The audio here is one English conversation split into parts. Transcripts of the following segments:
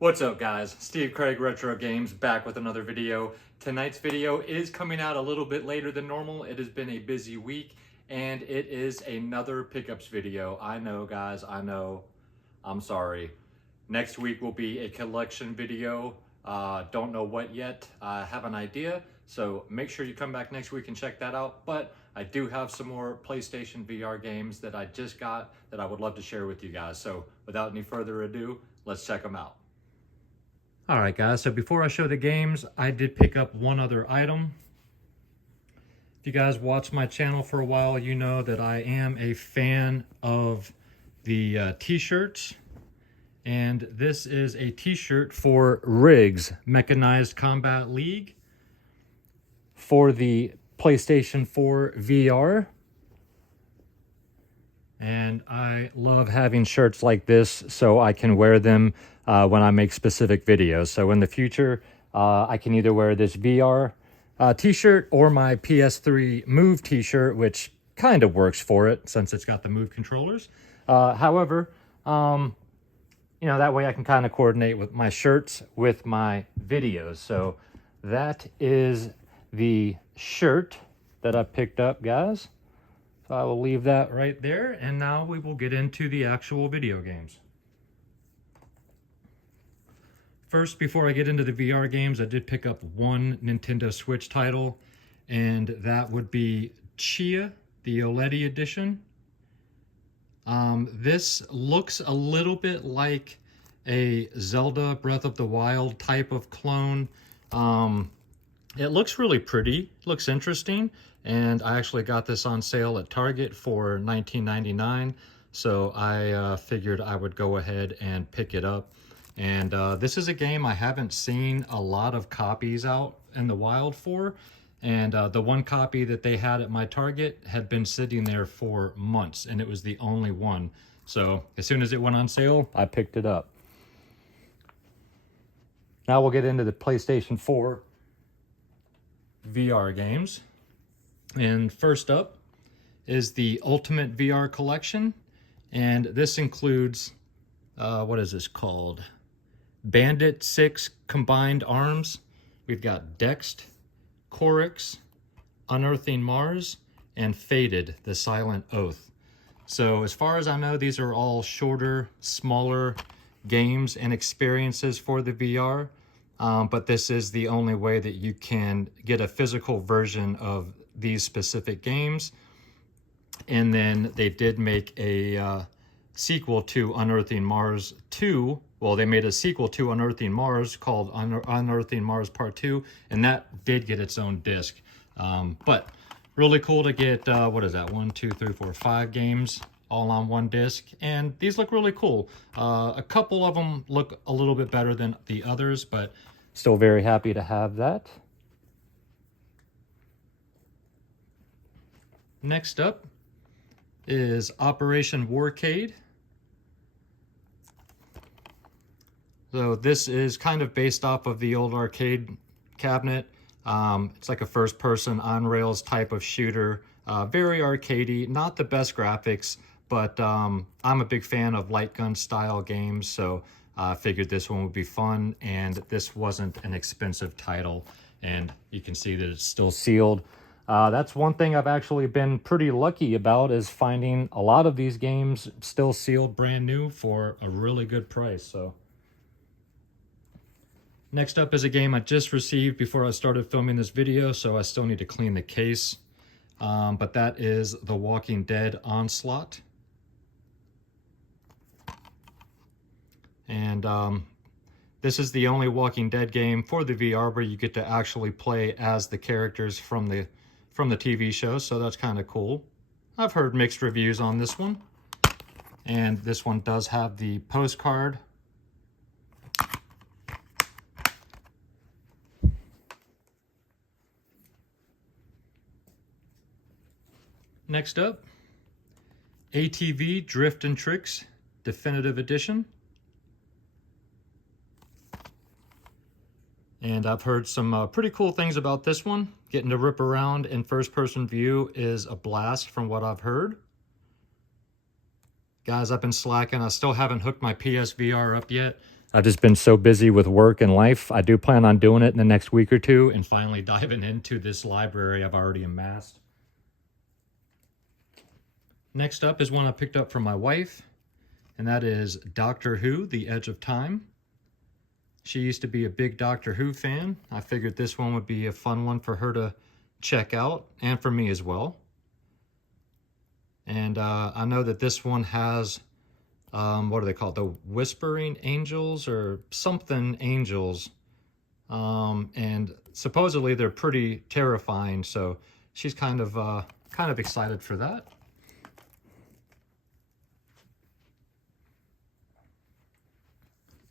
What's up guys? Steve Craig Retro Games back with another video. Tonight's video is coming out a little bit later than normal. It has been a busy week and it is another pickups video. I know guys, I know. I'm sorry. Next week will be a collection video. Don't know what yet. I have an idea, so make sure you come back next week and check that out. But I do have some more PlayStation VR games that I just got that I would love to share with you guys. So without any further ado, let's check them out. All right guys, so before I show the games, I did pick up one other item. If you guys watch my channel for a while, you know that I am a fan of the t-shirts. And this is a t-shirt for RIGS, Mechanized Combat League, for the PlayStation 4 VR. And I love having shirts like this so I can wear them when I make specific videos. So in the future, I can either wear this VR t-shirt or my PS3 Move t-shirt, which kind of works for it since it's got the Move controllers. However, you know, that way I can kind of coordinate with my shirts with my videos. So that is the shirt that I picked up, guys. So I will leave that right there, and now we will get into the actual video games. First, before I get into the VR games, I did pick up one Nintendo Switch title, and that would be Chia, the OLED edition. This looks a little bit like a Zelda Breath of the Wild type of clone. It looks really pretty, looks interesting, and I actually got this on sale at Target for $19.99, so I figured I would go ahead and pick it up. And this is a game I haven't seen a lot of copies out in the wild for, and the one copy that they had at my Target had been sitting there for months, and it was the only one. So as soon as it went on sale, I picked it up. Now we'll get into the PlayStation 4 VR games. And first up is the Ultimate VR Collection. And this includes, what is this called? Bandit 6 Combined Arms. We've got Dext, Corix, Unearthing Mars, and Faded, the Silent Oath. So as far as I know, these are all shorter, smaller games and experiences for the VR. But this is the only way that you can get a physical version of these specific games. And then they did make a sequel to Unearthing Mars 2. Well, they made a sequel to Unearthing Mars called Unearthing Mars Part 2, and that did get its own disc. But really cool to get, what is that, 1, 2, 3, 4, 5 games all on one disc, and these look really cool. A couple of them look a little bit better than the others, but still very happy to have that. Next up is Operation Warcade. So this is kind of based off of the old arcade cabinet. It's like a first-person on-rails type of shooter. Very arcadey, not the best graphics, but I'm a big fan of light gun style games, so I figured this one would be fun, and this wasn't an expensive title, and you can see that it's still sealed. That's one thing I've actually been pretty lucky about, is finding a lot of these games still sealed brand new for a really good price. So next up is a game I just received before I started filming this video, so I still need to clean the case. But that is The Walking Dead Onslaught. And this is the only Walking Dead game for the VR where you get to actually play as the characters from the TV show, so that's kind of cool. I've heard mixed reviews on this one. And this one does have the postcard. Next up, ATV Drift and Tricks Definitive Edition. And I've heard some pretty cool things about this one. Getting to rip around in first-person view is a blast from what I've heard. Guys, I've been slacking. I still haven't hooked my PSVR up yet. I've just been so busy with work and life. I do plan on doing it in the next week or two and finally diving into this library I've already amassed. Next up is one I picked up from my wife, and that is Doctor Who, The Edge of Time. She used to be a big Doctor Who fan. I figured this one would be a fun one for her to check out, and for me as well. And I know that this one has, what are they called? The Whispering Angels or something angels. And supposedly they're pretty terrifying, so she's kind of excited for that.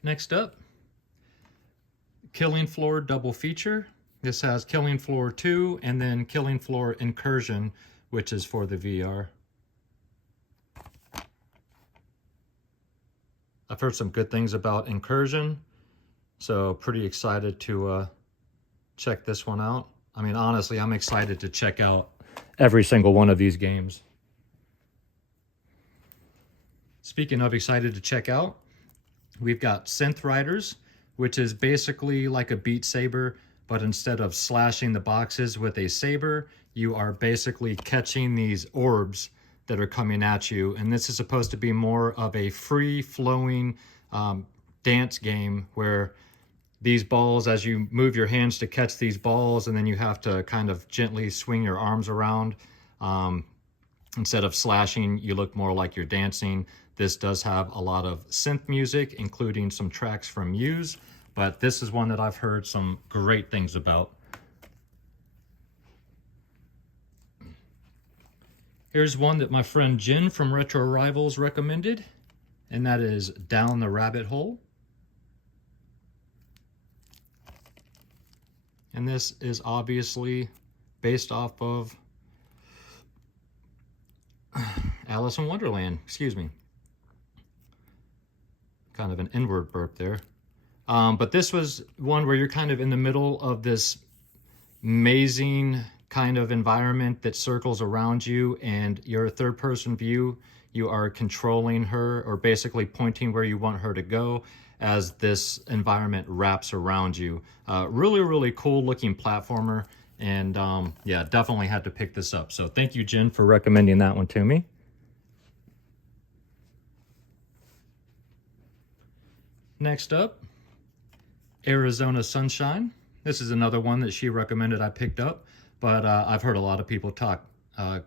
Next up, Killing Floor double feature. This has Killing Floor 2 and then Killing Floor Incursion, which is for the VR. I've heard some good things about Incursion, so pretty excited to check this one out. I mean, honestly, I'm excited to check out every single one of these games. Speaking of excited to check out, we've got Synth Riders, which is basically like a Beat Saber, but instead of slashing the boxes with a saber, you are basically catching these orbs that are coming at you. And this is supposed to be more of a free-flowing dance game where these balls, as you move your hands to catch these balls, and then you have to kind of gently swing your arms around. Instead of slashing, you look more like you're dancing. This does have a lot of synth music, including some tracks from Muse, but this is one that I've heard some great things about. Here's one that my friend Jen from Retro Rivals recommended, and that is Down the Rabbit Hole. And this is obviously based off of Alice in Wonderland, excuse me. Kind of an inward burp there. But this was one where you're kind of in the middle of this mazing kind of environment that circles around you, and you're a third-person view. You are controlling her, or basically pointing where you want her to go as this environment wraps around you. Really, really cool looking platformer, and yeah, definitely had to pick this up. So thank you, Jen, for recommending that one to me. Next up, Arizona Sunshine. This is another one that she recommended I picked up, but I've heard a lot of people talk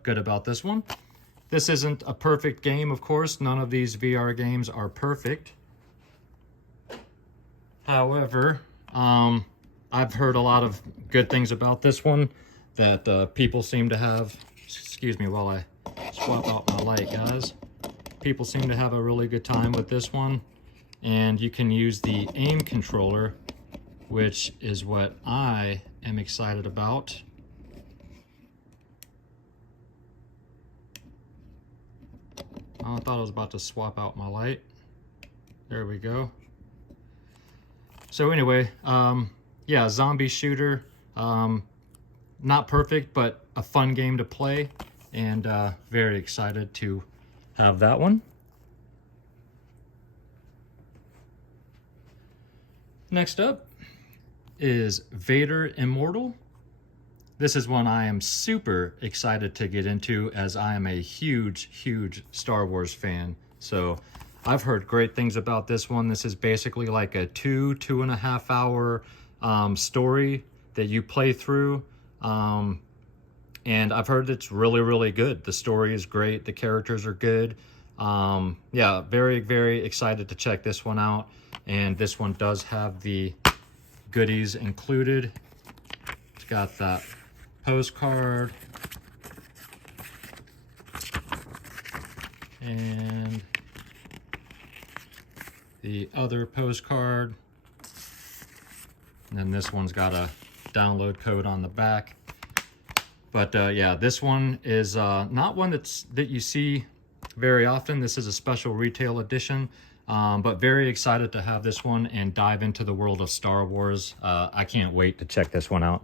good about this one. This isn't a perfect game, of course. None of these VR games are perfect. However, I've heard a lot of good things about this one that people seem to have. Excuse me while I swap out my light, guys. People seem to have a really good time with this one. And you can use the aim controller, which is what I am excited about. Oh, I thought I was about to swap out my light. There we go. So anyway, yeah, zombie shooter. Not perfect, but a fun game to play, and very excited to have that one. Next up is Vader Immortal. This is one I am super excited to get into, as I am a huge, huge Star Wars fan. So I've heard great things about this one. This is basically like a 2.5 hour story that you play through. And I've heard it's really, really good. The story is great. The characters are good. Yeah, very, very excited to check this one out. And this one does have the goodies included. It's got that postcard and the other postcard. And then this one's got a download code on the back. But yeah, this one is not one that you see very often. This is a special retail edition. But very excited to have this one and dive into the world of Star Wars. I can't wait to check this one out.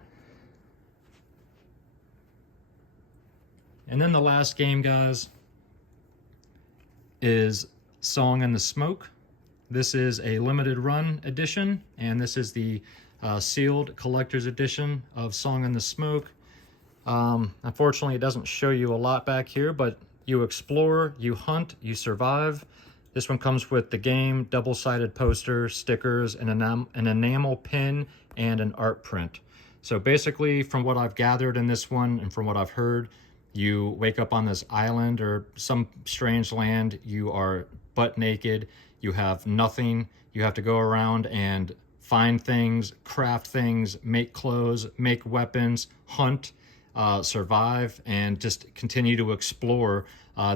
And then the last game, guys, is Song in the Smoke. This is a limited run edition, and this is the sealed collector's edition of Song in the Smoke. Unfortunately, it doesn't show you a lot back here, but you explore, you hunt, you survive. This one comes with the game, double-sided poster, stickers, an enamel pin, and an art print. So basically, from what I've gathered in this one and from what I've heard, you wake up on this island or some strange land. You are butt naked. You have nothing. You have to go around and find things, craft things, make clothes, make weapons, hunt, survive, and just continue to explore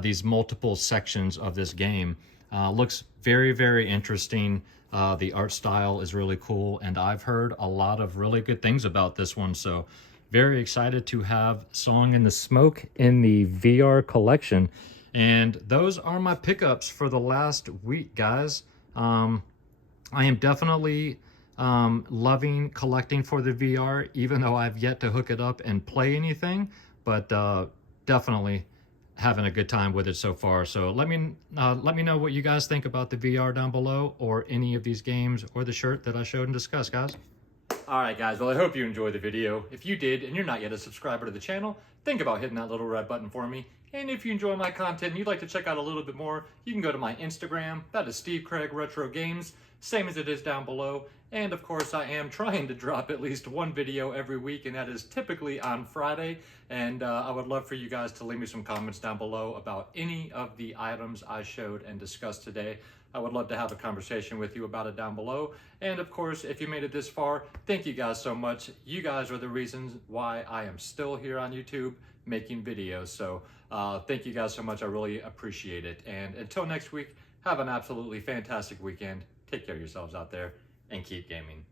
these multiple sections of this game. Looks very, very interesting. The art style is really cool, and I've heard a lot of really good things about this one, so very excited to have Song in the Smoke in the VR collection. And those are my pickups for the last week, guys. I am definitely loving collecting for the VR, even though I've yet to hook it up and play anything, but definitely having a good time with it so far. So let me know what you guys think about the VR down below, or any of these games, or the shirt that I showed and discussed, guys. Alright guys, well I hope you enjoyed the video. If you did and you're not yet a subscriber to the channel, think about hitting that little red button for me. And if you enjoy my content and you'd like to check out a little bit more, you can go to my Instagram. That is Steve Craig Retro Games, same as it is down below. And of course I am trying to drop at least one video every week, and that is typically on Friday. And I would love for you guys to leave me some comments down below about any of the items I showed and discussed today. I would love to have a conversation with you about it down below. And of course, if you made it this far, thank you guys so much. You guys are the reasons why I am still here on YouTube making videos. So thank you guys so much. I really appreciate it. And until next week, have an absolutely fantastic weekend. Take care of yourselves out there and keep gaming.